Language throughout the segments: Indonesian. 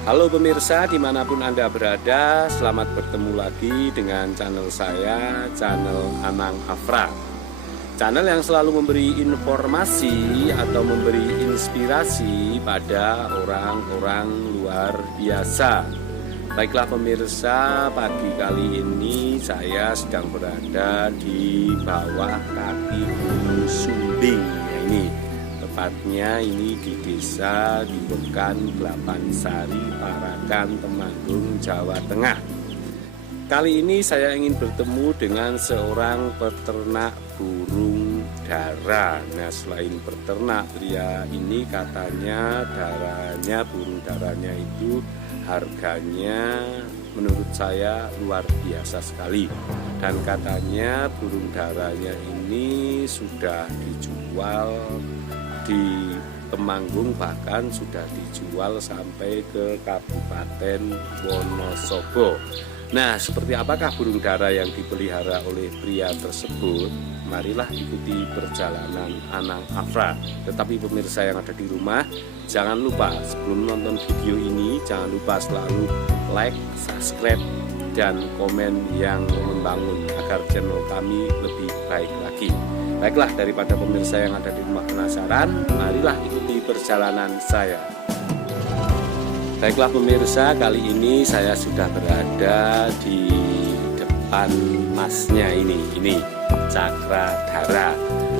Halo pemirsa dimanapun Anda berada, selamat bertemu lagi dengan channel saya, channel Anang Afra. Channel yang selalu memberi informasi atau memberi inspirasi pada orang-orang luar biasa. Baiklah pemirsa, pagi kali ini saya sedang berada di bawah kaki Gunung Sumbing ini. Tepatnya ini di desa Diwekan Glapansari, Parakan, Temanggung, Jawa Tengah. Kali ini saya ingin bertemu dengan seorang peternak burung dara. Nah, selain peternak, pria ini katanya burung daranya itu harganya menurut saya luar biasa sekali. Dan katanya burung daranya ini sudah dijual di Temanggung, bahkan sudah dijual sampai ke Kabupaten Wonosobo. Nah, seperti apakah burung dara yang dipelihara oleh pria tersebut? Marilah ikuti perjalanan Anang Afra. Tetapi pemirsa yang ada di rumah, jangan lupa sebelum nonton video ini, jangan lupa selalu like, subscribe, dan komen yang membangun agar channel kami lebih baik lagi. Baiklah, daripada pemirsa yang ada di rumah penasaran, marilah ikuti perjalanan saya. Baiklah pemirsa, kali ini saya sudah berada di depan masnya ini Cakradhara.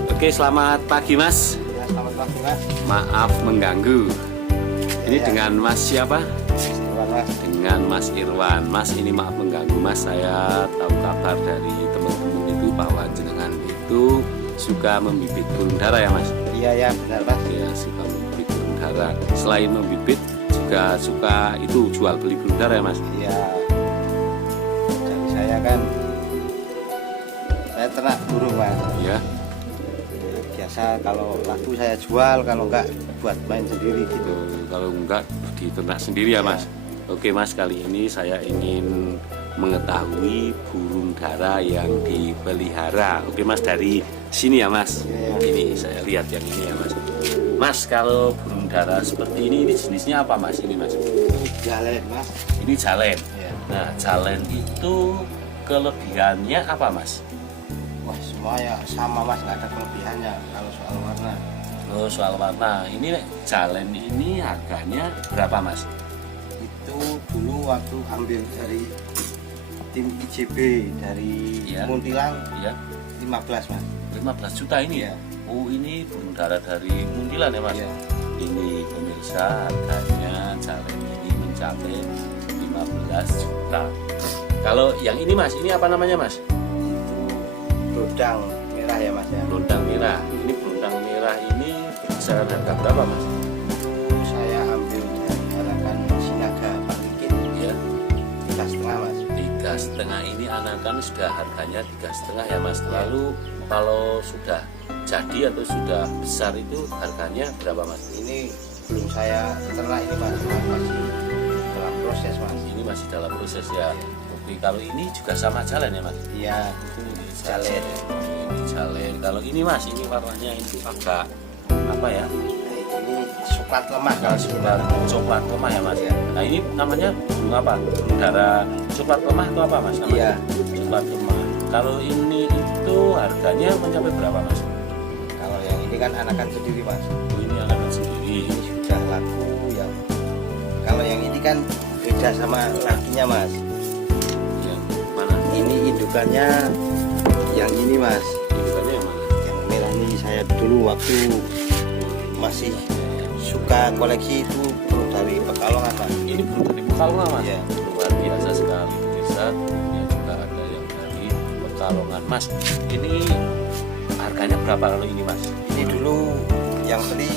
Oke, selamat pagi mas. Ya, selamat pagi mas. Maaf mengganggu. Ini Ya. dengan mas siapa? Irwan mas. Dengan Mas Irwan. Mas, ini maaf mengganggu mas, saya tahu kabar dari teman-teman itu bahwa jenengan itu suka membibit burung dara ya mas? Iya ya benar mas. Ya, suka membibit burung dara. Selain membibit juga suka itu jual beli burung dara ya mas? Iya. Jadi saya kan ternak burung mas. Ya. Biasa kalau laku saya jual, kalau enggak buat main sendiri gitu. Kalau enggak diternak sendiri ya mas? Oke mas, kali ini saya ingin mengetahui burung dara yang dipelihara. Oke mas, dari sini ya mas. Ya. Ini saya lihat yang ini ya mas. Mas, kalau burung dara seperti ini jenisnya apa mas? Ini mas? Jalen mas. Ini jalen. Ya. Nah, jalen itu kelebihannya apa mas? Wah semua ya sama mas, nggak ada kelebihannya kalau soal warna. Oh, soal warna. Ini jalen ini harganya berapa mas? Itu dulu waktu ambil dari tim IJB dari Iya. Muntilan Iya, 15 mas. 15 juta ini ya? Iya. Oh, ini burung dara dari Muntilan ya mas? Iya. Ini pemirsa, harganya jalen ini mencapai 15 juta. Kalau yang ini mas, ini apa namanya mas? Berudang merah ya mas ya. Berondang merah. Ini berondang merah ini kisaran harga berapa mas? Saya ambil dari Arakan Sinaga Pak Likin Ya, 3,5 mas. 3,5 ini anakan sudah harganya 3,5 ya mas. Lalu kalau sudah jadi atau sudah besar itu harganya berapa mas? Ini belum saya ternak ini mas, masih dalam proses mas. Ini masih dalam proses ya. Oke, kalau ini juga sama jalan ya mas? Iya, Ini jalen. Ini jalen. Kalau ini mas, ini warnanya itu agak apa ya? Nah, ini coklat lemah kalau Sekitar sebenarnya. coklat lemah ya mas ya. Nah, ini namanya burung apa? Burung dara coklat lemah atau apa mas? Namanya? Iya. Coklat lemah. Kalau ini itu harganya mencapai berapa mas? Kalau yang ini kan anakan sendiri mas. Oh, ini anakan sendiri. Ini sudah laku yang. Kalau yang ini kan beda sama lakinya mas. Yang mana? Ini indukannya yang ini mas. Indukannya yang mana? Yang merah ini saya dulu waktu masih suka koleksi itu burung dari Pekalongan mas. Ini burung dari Pekalongan mas? Iya. Luar biasa sekali pemirsa. Ini juga ada yang dari Pekalongan mas. Ini harganya berapa kalau ini mas? Ini dulu yang beli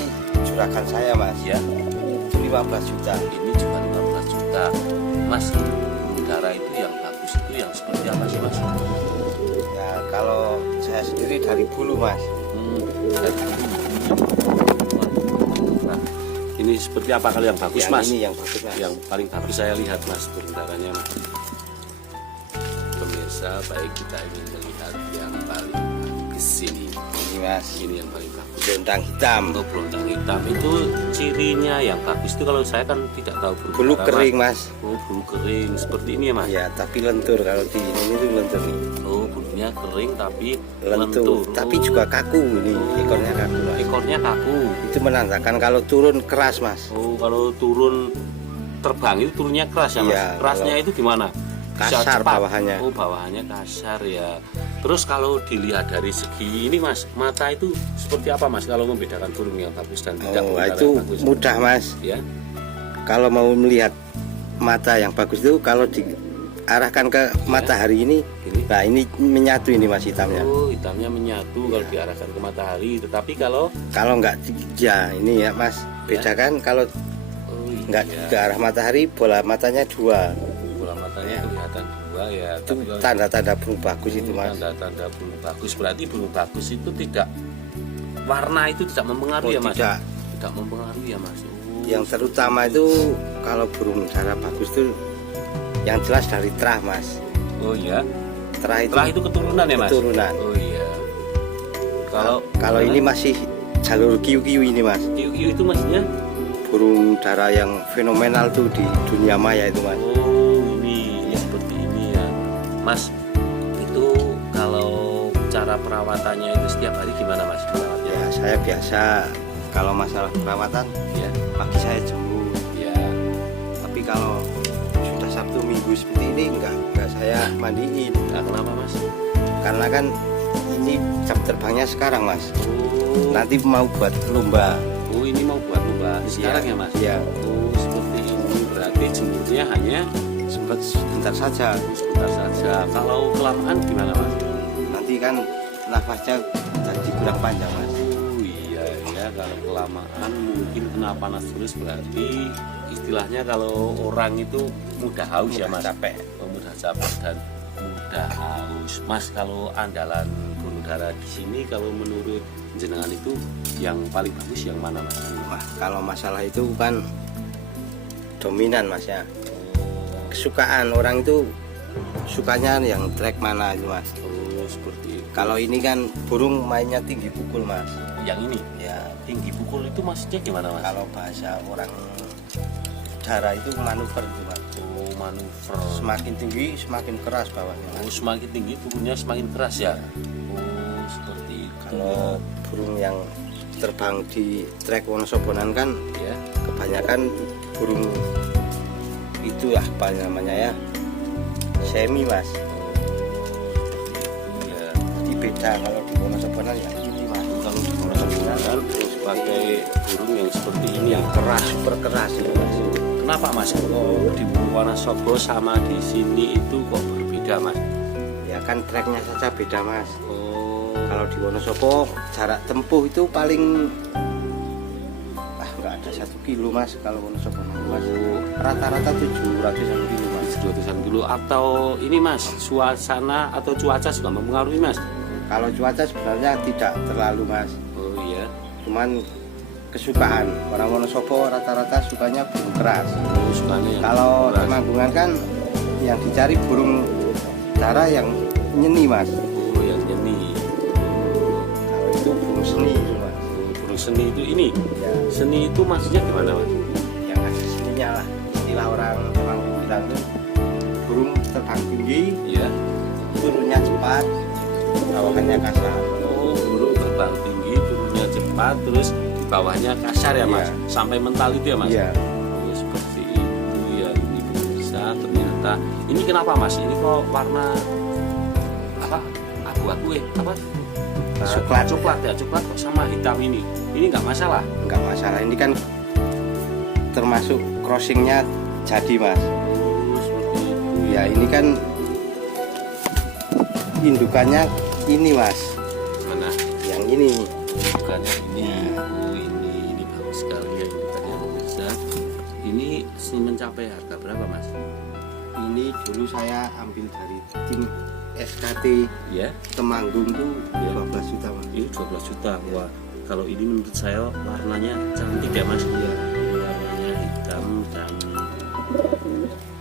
juragan saya mas. Ya, Itu 15 juta. ini juga 15 juta. Mas, burung dara itu yang bagus itu yang seperti apa sih mas? Ya kalau saya sendiri dari bulu mas. Dari dulu. Nah, ini seperti apa kalau yang bagus Yang mas? ini yang bagus mas. Yang paling bagus saya lihat mas burung daranya mas. Pemirsa, baik kita ingin melihat yang paling bagus ini. Ini mas. Ini yang paling bagus. belontang hitam. Oh, belontang hitam itu cirinya yang bagus itu kalau saya kan tidak tahu burung Bulu dara, kering Mas. mas. Oh, bulu kering seperti ini ya Mas. Ya tapi lentur, kalau di ini tuh lentur nih. Oh, bulunya kering tapi Lentur. Tapi juga kaku nih, ekornya kaku mas. ekornya kaku. Itu menandakan kalau turun keras mas. Oh, kalau turun terbang itu turunnya keras ya Mas. Iya, Kerasnya itu gimana? Bisa Kasar cepat. bawahannya. Oh, bawahannya kasar ya. Terus kalau dilihat dari segi ini Mas, mata itu seperti apa Mas kalau membedakan burung yang bagus dan tidak? Oh burung dara itu yang bagus? mudah mas. Ya. Kalau mau melihat mata yang bagus itu kalau diarahkan ke matahari ini, nah ini menyatu ini mas hitamnya. Oh, hitamnya menyatu kalau diarahkan ke matahari. Tetapi kalau Kalau enggak, ya ini ya mas, bedakan kalau oh, enggak iya, ke arah matahari, bola matanya dua. bola matanya kelihatan dua ya. Itu Tapi kalau tanda-tanda burung bagus itu mas. tanda-tanda burung bagus berarti burung bagus itu tidak warna itu tidak mempengaruhi Oh, ya Mas. tidak. Tidak mempengaruhi ya Mas. Oh, Yang terutama itu kalau burung dara bagus itu yang jelas dari terah mas. oh iya. Terah Setelah itu keturunan ya Mas. keturunan. Oh iya. Kalau ini masih jalur kiu-kiu ini mas. hiu itu maksudnya? Burung dara yang fenomenal tuh di dunia maya itu mas. Oh ini ya seperti ini ya Mas. Itu kalau cara perawatannya itu setiap hari gimana Mas merawatnya? Ya saya biasa kalau masalah perawatan Ya. pagi saya jemput. Ya. Tapi kalau sudah Sabtu Minggu seperti ini enggak saya mandiin. Nah, kenapa Mas? Karena kan ini jam terbangnya sekarang mas. Oh. Nanti mau buat lomba. Oh ini mau buat lomba sekarang ya Mas? Iya. Oh seperti ini berarti jemputnya hanya Sebentar saja. sebentar saja. Kalau kelamaan gimana Mas? Nanti kan nafasnya jadi kurang panjang mas. Oh iya ya kalau kelamaan mungkin kena panas terus berarti istilahnya kalau orang itu mudah haus ya Mas. Capek. Oh, mudah capek dan mudah haus. Mas kalau andalan burung dara di sini kalau menurut jenengan itu yang paling bagus yang mana Mas? Wah kalau masalah itu kan dominan mas ya. Kesukaan orang itu sukanya yang track mana itu mas. Oh seperti itu. Kalau ini kan burung mainnya tinggi pukul mas. Yang ini Ya tinggi pukul itu maksudnya gimana Mas? kalau bahasa orang dara itu manuver itu mas. Oh manuver. Semakin tinggi semakin keras bawahnya mas. Oh semakin tinggi turunnya semakin keras ya. Oh seperti itu. Kalau burung yang terbang di trek Wonosobonan kan ya. kebanyakan burung itu ya apa namanya ya, semi mas. Ya. Jadi beda kalau di Wonosobonan ya ini mas. Kalau di Wonosobonan sebagai burung yang seperti ini Yang keras, super keras itu mas. kenapa Mas kok di Wonosobo sama di sini itu kok berbeda Mas? Ya kan treknya saja beda mas. Oh Kalau di Wonosobo jarak tempuh itu paling nggak ada 1 kilo mas. Kalau Wonosobo mas rata-rata 700-an kilo mas. 700-an kilo atau ini Mas suasana atau cuaca juga mempengaruhi Mas? Kalau cuaca sebenarnya tidak terlalu mas. Oh iya. Cuman kesukaan orang Wonosobo rata-rata sukanya burung keras. Oh sukanya yang Kalau keras. Temanggungan kan yang dicari burung dara yang nyeni mas. Oh yang nyeni. Kalau itu burung seni itu mas. Oh, burung seni itu ini. Ya, Seni itu maksudnya gimana Mas? yang ada seninya lah. Istilah orang Temanggung bilang itu burung terbang tinggi, Iya. turunnya cepat, bawahannya kasar. Oh burung terbang tinggi turunnya cepat terus di bawahnya kasar ya Mas? Iya. Sampai mental itu ya Mas? Iya. Oh seperti itu ya ini bisa ternyata. Ini kenapa Mas? Ini kok warna apa? Abu-abu apa? Coklat. Coklat ya, coklat kok sama hitam ini. Ini nggak masalah. Enggak masalah, ini kan termasuk crossingnya jadi mas. Oh seperti itu. Ya ini kan indukannya ini mas, Mana? yang ini. Bukannya ini. Oh ini bagus sekali ya indukannya pemirsa. Ini mencapai harga berapa Mas? Ini dulu saya ambil dari tim SKT Ya. Temanggung tuh 12 juta mas. Ini 12 juta. Wah, kalau ini menurut saya warnanya cantik ya Mas. Iya. Ini warnanya hitam dan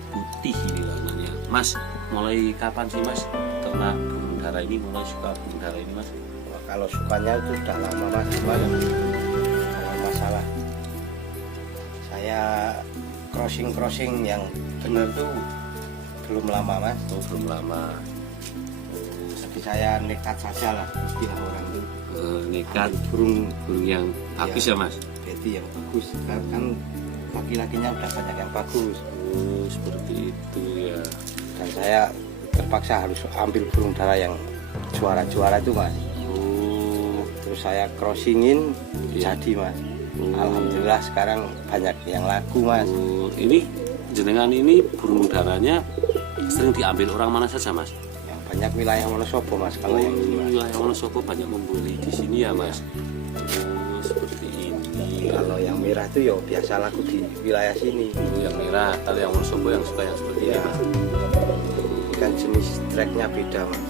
putih ini warnanya. Mas, mulai kapan sih Mas? Karena burung dara ini mulai suka burung dara ini Mas. Kalau sukanya itu sudah lama mas, cuman kalau masalah saya crossing yang benar tuh belum lama mas. Oh, belum lama. Tapi saya nekat saja lah istilah orang itu. Nekat Burung burung yang habis ya mas. jadi yang bagus kan laki-lakinya udah banyak yang bagus. Oh, seperti itu ya. Dan saya terpaksa harus ambil burung dara yang juara-juara itu mas. Oh, Terus saya crossingin Iya. jadi mas. Oh. Alhamdulillah sekarang banyak yang laku mas. oh, ini jenengan ini burung darahnya sering diambil orang mana saja mas? Yang banyak wilayah Wonosobo mas kalau yang ini mas. wilayah Wonosobo banyak membeli di sini ya mas. Oh, seperti ini. Kalau yang merah itu ya biasa laku di wilayah sini. Yang merah, kalau yang Wonosobo yang suka yang seperti ini Ya. mas. Ini kan jenis tracknya beda mas.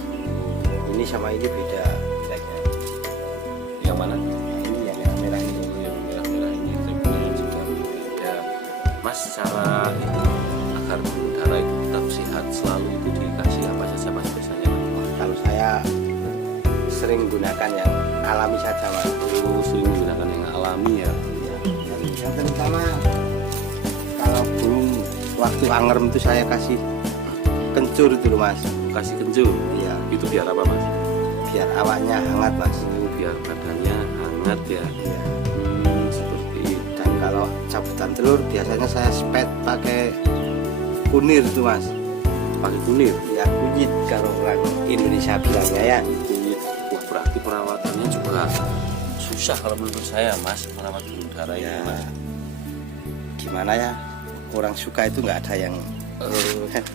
Ini sama ini beda tracknya. Yang mana? Ini yang merah-merah ini. Yang merah-merah ini tripnya juga beda. Mas, cara itu agar burung dara itu tetap sehat selalu itu dikasih apa saja mas biasanya mas? Kalau saya sering gunakan yang alami saja mas. Oh, sering menggunakan yang alami ya. Yang terutama kalau burung waktu angerem itu saya kasih kencur dulu mas. Kasih kencur. Iya, Itu biar apa mas? biar awaknya hangat mas. Oh, biar badannya hangat ya. Iya. Seperti itu. Dan kalau cabutan telur biasanya saya spet pakai kunir tuh mas. Pakai kunir. Ya kunyit kalau orang Indonesia bilangnya ya. Kunyit. Wah, berarti perawatannya juga susah kalau menurut saya mas, merawat burung dara ini Ya mas. gimana ya, orang suka itu nggak ada yang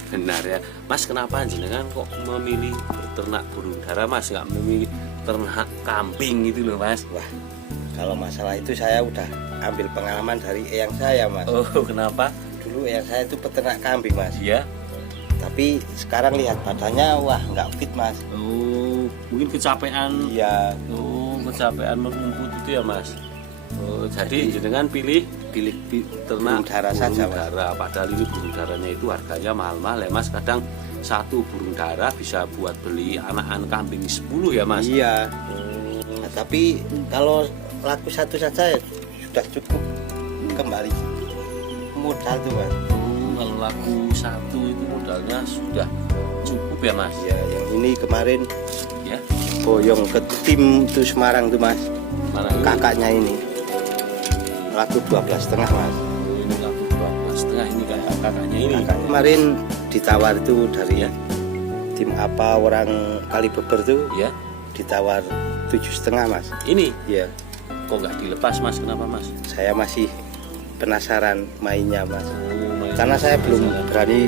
Benar ya mas. Kenapa jenengan kok memilih berternak burung dara mas, nggak memilih ternak kambing gitu loh mas? wah, kalau masalah itu saya udah ambil pengalaman dari eyang saya mas. Oh, kenapa? Dulu eyang saya itu peternak kambing mas, Iya. tapi sekarang lihat badannya wah nggak fit mas. Oh, mungkin kecapean. Iya, Oh, kecapean merumput itu ya mas. Oh, jadi jenengan pilih burung dara saja burung mas. dara. Padahal ini burung daranya itu harganya mahal-mahal ya mas. Kadang satu burung dara bisa buat beli anakan kambing 10 ya mas. Iya, Oh, nah, tapi kalau laku satu saja ya sudah cukup kembali modal tuh mas. kalau laku satu itu modalnya sudah cukup ya mas. Ya, yang ini kemarin Ya, boyong ke tim tuh Semarang tuh mas, mana ini? kakaknya ini laku 12,5 mas. Oh, ini laku 12,5 ini kan kakaknya ini. Kakaknya kemarin ditawar itu dari Ya. tim apa orang Kalibeber tuh Ya, ditawar 7,5 mas. ini Ya, kok nggak dilepas mas? Kenapa mas? saya masih penasaran mainnya mas, Oh, main karena saya belum penasaran. berani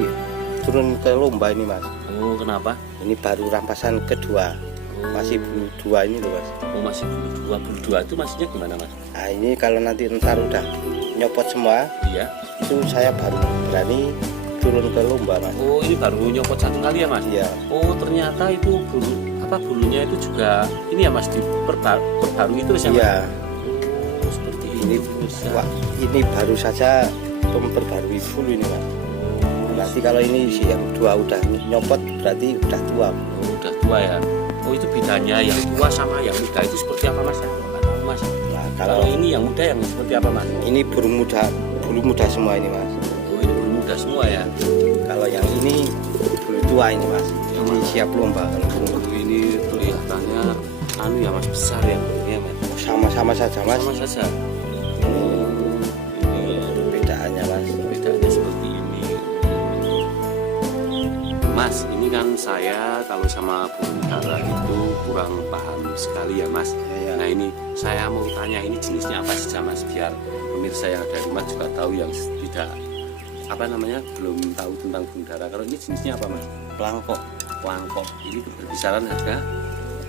turun ke lomba ini mas. Oh, kenapa? Ini baru rampasan kedua, Oh, masih bulu dua ini loh mas. oh, masih bulu dua itu maksudnya gimana mas? Nah ini kalau nanti ntar udah nyopot semua, Iya. itu saya baru berani turun ke lomba mas. Oh, ini baru nyopot satu kali ya mas? Iya. Oh, ternyata itu bulunya itu juga ini ya mas, perbarui terus ya mas? Iya. Oh, seperti Ini terus ya. wah, ini baru saja memperbarui bulu ini mas. Nanti kalau ini si yang dua udah nyopot berarti udah tua. Oh, udah tua ya. Oh, itu bedanya yang tua sama yang muda itu seperti apa mas? Nggak tahu mas. Nah Kalau kalau ini yang muda yang seperti apa mas? ini burung muda, bulu muda semua ini mas. Oh, ini belum muda semua ya. Kalau yang ini bulu tua ini mas. Yang Ini mana? siap lomba kalau burung. Oh, ini kelihatannya anu ya mas, besar ya burungnya mas. Sama-sama saja mas. Sama saja. Ini Ini perbedaannya mas. bedanya seperti ini. Mas, ini kan saya kalau sama burung dara itu kurang paham sekali ya mas. Ya, Nah ini saya mau tanya ini jenisnya apa saja mas, biar pemirsa yang ada di rumah juga tahu yang tidak apa namanya belum tahu tentang burung dara. Kalau ini jenisnya apa mas? Pelangkok. Pelangkok. Ini berkisaran harga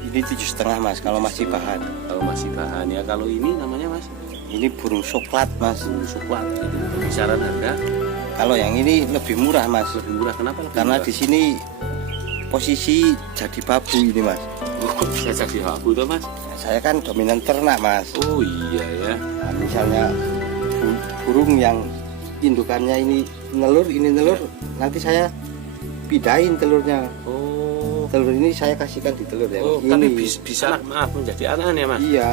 Ini 7,5 mas kalau masih bahan. kalau masih bahan ya. Kalau ini namanya mas Ini burung coklat mas. burung coklat. Itu berkisaran harga Kalau yang ini lebih murah mas. lebih murah. Kenapa lebih Karena murah? di sini posisi jadi babu ini mas. Oh, bisa jadi abu tuh mas. Saya kan dominan ternak mas. Oh iya ya. Nah, misalnya burung yang indukannya ini nelur, nanti saya pindahin telurnya. Oh telur ini saya kasihkan di telur yang Oh, ini. tapi bisa maaf menjadi anakan ya mas? Iya,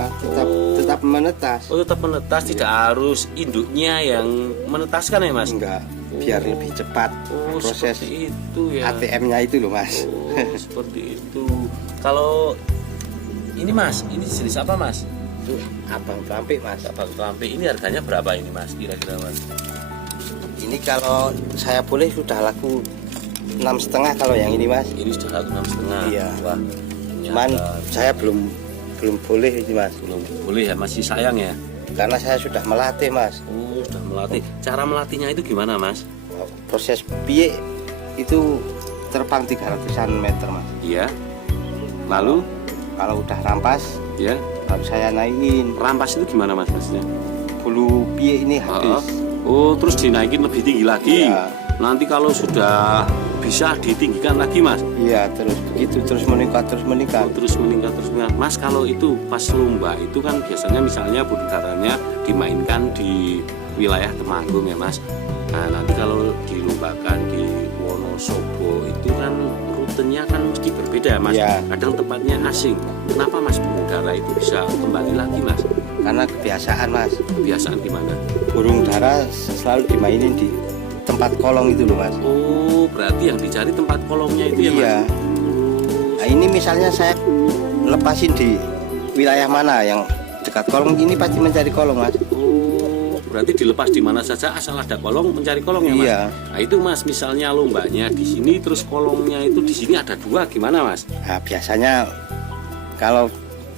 tetap menetas. Oh, tetap menetas, tidak harus induknya yang menetaskan ya mas? Enggak, biar lebih cepat Oh, proses seperti itu ya. ATM-nya itu loh mas. Oh, seperti itu. Kalau ini mas, ini jenis apa mas? Itu abang terampik mas. Abang Telampik ini harganya berapa ini mas? Kira-kira mas? Ini kalau saya boleh sudah laku 6,5 kalau yang ini mas. Ini sudah laku 6,5. Iya. Wah, Cuman ternyata saya belum boleh ini mas, belum boleh ya, masih sayang ya. karena saya sudah melatih mas. Oh, sudah melatih. Cara melatihnya itu gimana mas? Proses piye itu terbang 300-an meter mas. Iya. Lalu, Kalau udah rampas ya, baru saya naikin. rampas itu gimana mas maksudnya? Bulu piye ini habis. Oh, terus dinaikin lebih tinggi lagi. Iya. Nanti kalau sudah bisa ditinggikan lagi mas. Iya, terus begitu terus meningkat terus meningkat. Oh, terus meningkat terus meningkat. Mas, kalau itu pas lomba itu kan biasanya misalnya burung darahnya dimainkan di wilayah Temanggung ya mas. Nah, nanti kalau dilombakan di Wonosobo itu kan rutenya kan mesti berbeda ya mas. Iya. Kadang tempatnya asing. Kenapa mas burung dara itu bisa kembali lagi mas? Karena kebiasaan mas. Kebiasaan gimana? Burung dara selalu dimainin di tempat kolong itu loh mas. Oh, berarti yang dicari tempat kolongnya itu ya mas? Iya. Nah, ini misalnya saya lepasin di wilayah mana yang dekat kolong, ini pasti mencari kolong mas. Oh, berarti dilepas di mana saja asal ada kolong mencari kolong ya mas? Iya. Nah itu mas, misalnya lombanya di sini terus kolongnya itu di sini ada 2, gimana mas? Nah, biasanya kalau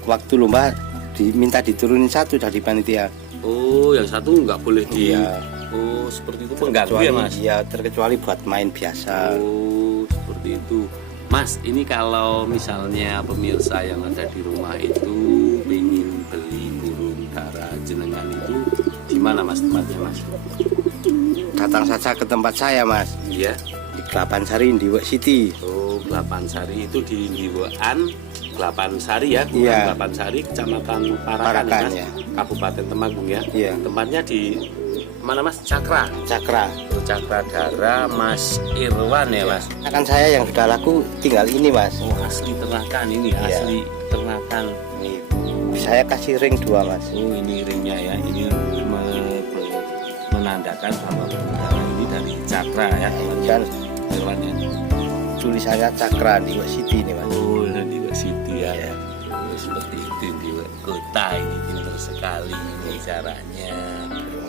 waktu lomba diminta diturunin 1 dari panitia. Oh, yang satu nggak boleh di. Iya. Oh, seperti itu pengganggu ya mas? Iya, terkecuali buat main biasa. Oh, seperti itu. Mas, ini kalau misalnya pemirsa yang ada di rumah itu ingin beli burung dara jenengan itu di mana mas tempatnya mas? Datang saja ke tempat saya mas, Iya. di Kelapa Sari, di Wek City. Oh, Kelapan Sari itu di Liwaan, Kelapan Sari ya, Iya. Kelapan Sari, Kecamatan Parakan, Parakan, Mas, ya. Kabupaten Temanggung ya. Iya. Tempatnya di mana Mas? Cakra. Cakra. Oh, Cakra Dara Mas Irwan ya Mas. Kan saya yang sudah laku tinggal ini mas. Oh, asli ternakan ini, Iya. asli ternakan. Ini saya kasih ring 2 mas. Oh, ini ringnya ya, ini menandakan bahwa burung dara ini dari Cakra ya, Dan Irwan ya. tulisannya Cakra di Wek City ini mas. Oh, di Wek City ya. Iya. Oh, seperti itu di kota ini pintar sekali ini caranya.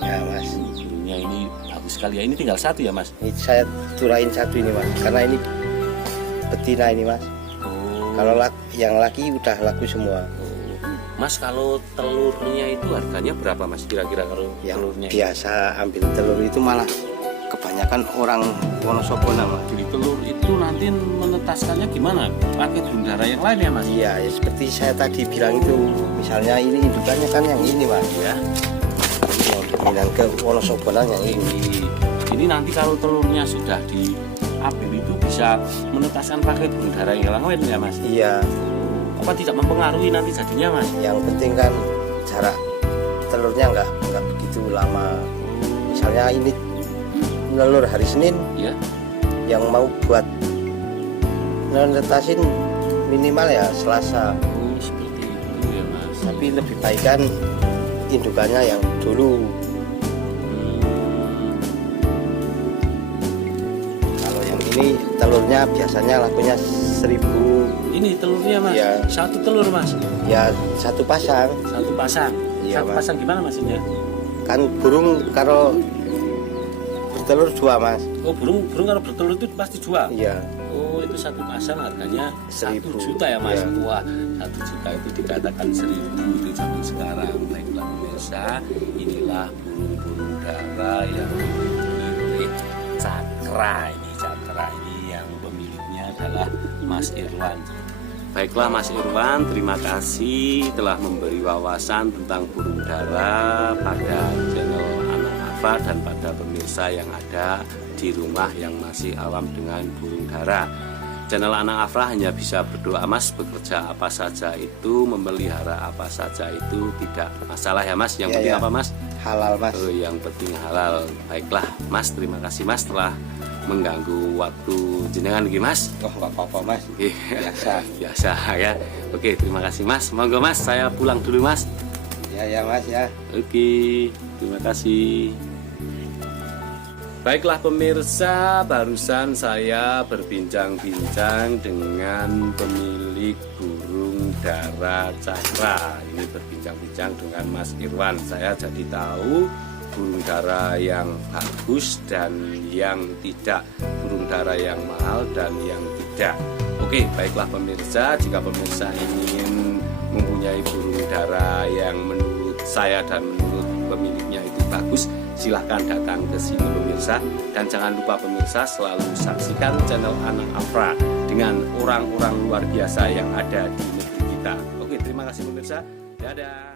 Ya mas. Burungnya ini bagus sekali ya. Ini tinggal 1 ya mas? Ini saya turain 1 ini mas, karena ini betina ini mas. Oh. Kalau yang laki udah laku semua. Mas, kalau telurnya itu harganya berapa mas? Kira-kira kalau Yang telurnya? biasa ambil telur itu malah kebanyakan orang Wonosobo nama. Jadi telur itu nanti menetaskannya gimana? Pakai burung dara yang lain ya mas? Iya, ya seperti saya tadi bilang itu, misalnya ini indukannya kan yang ini mas, Ya. yang dominan ke Wonosobo yang ini. Ini nanti kalau telurnya sudah diambil itu bisa menetaskan pakai burung dara yang lain ya mas? Iya, Apa tidak mempengaruhi nanti jadinya mas? yang penting kan jarak telurnya nggak begitu lama. Misalnya ini nelur hari Senin, Ya. yang mau buat netasin minimal ya Selasa. Oh, seperti itu ya mas. Tapi lebih baik kan indukannya yang dulu. Kalau yang ini telurnya biasanya lakunya 1.000. Ini telurnya mas? Iya. 1 telur mas? Ya 1 pasang. 1 pasang? Iya, 1 Mas. pasang gimana maksudnya? Kan burung kalau bertelur 2 mas. Oh, burung kalau bertelur itu pasti 2? Iya. Oh, itu 1 pasang harganya 1 1.000. juta ya mas? Iya. Wah, 1 juta itu dikatakan 1.000 itu zaman sekarang. Baiklah pemirsa, inilah burung-burung dara yang dimiliki oleh Cakra ini. Cakra ini yang pemiliknya adalah Mas Irwan. Baiklah Mas Irwan, terima kasih telah memberi wawasan tentang burung dara pada channel Anang Afra dan pada pemirsa yang ada di rumah yang masih awam dengan burung dara. Channel Anang Afra hanya bisa berdoa mas, bekerja apa saja itu, memelihara apa saja itu tidak masalah ya mas. Yang Iya, penting iya. apa mas? halal mas. Oh, yang penting halal. Baiklah Mas, terima kasih Mas telah mengganggu waktu jenengan iki Mas. Oh nggak apa-apa mas, Oke. biasa. Biasa ya. Oke, terima kasih Mas. Monggo Mas, saya pulang dulu Mas. Ya mas ya. Oke, terima kasih. Baiklah pemirsa, barusan saya berbincang-bincang dengan pemilik burung dara cakra. Ini berbincang-bincang dengan Mas Irwan. Saya jadi tahu burung dara yang bagus dan yang tidak, burung dara yang mahal dan yang tidak. Oke, baiklah pemirsa, jika pemirsa ingin mempunyai burung dara yang menurut saya dan menurut pemiliknya itu bagus, silahkan datang ke sini pemirsa. Dan jangan lupa pemirsa selalu saksikan channel Anang Afra dengan orang-orang luar biasa yang ada di negeri kita. Oke, terima kasih pemirsa. Dadah.